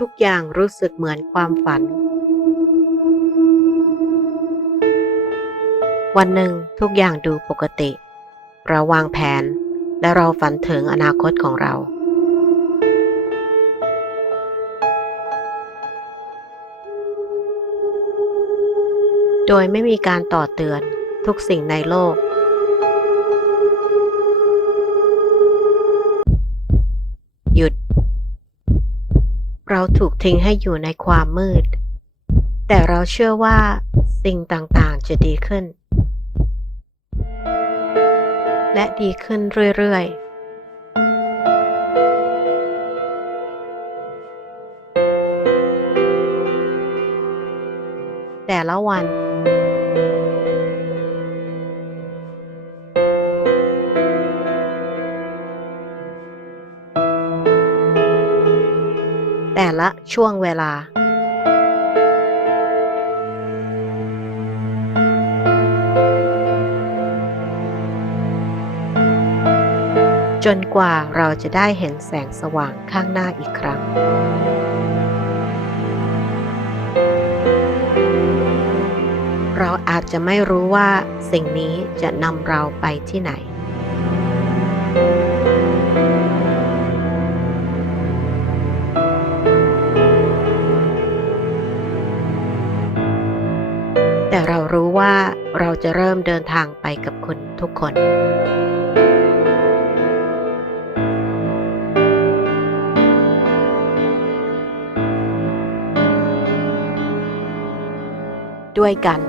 ทุกอย่างรู้สึกเหมือนความฝันวันหนึ่งทุกอย่างดูปกติเราวางแผนและเราฝันถึงอนาคตของเราโดยไม่มีการต่อเตือนทุกสิ่งในโลกหยุดเราถูกทิ้งให้อยู่ในความมืดแต่เราเชื่อว่าสิ่งต่างๆจะดีขึ้นและดีขึ้นเรื่อยๆแต่ละวันแต่ละช่วงเวลาจนกว่าเราจะได้เห็นแสงสว่างข้างหน้าอีกครั้งเราอาจจะไม่รู้ว่าสิ่งนี้จะนำเราไปที่ไหนแต่เรารู้ว่าเราจะเริ่มเดินทางไปกับคุณทุกคนด้วยกัน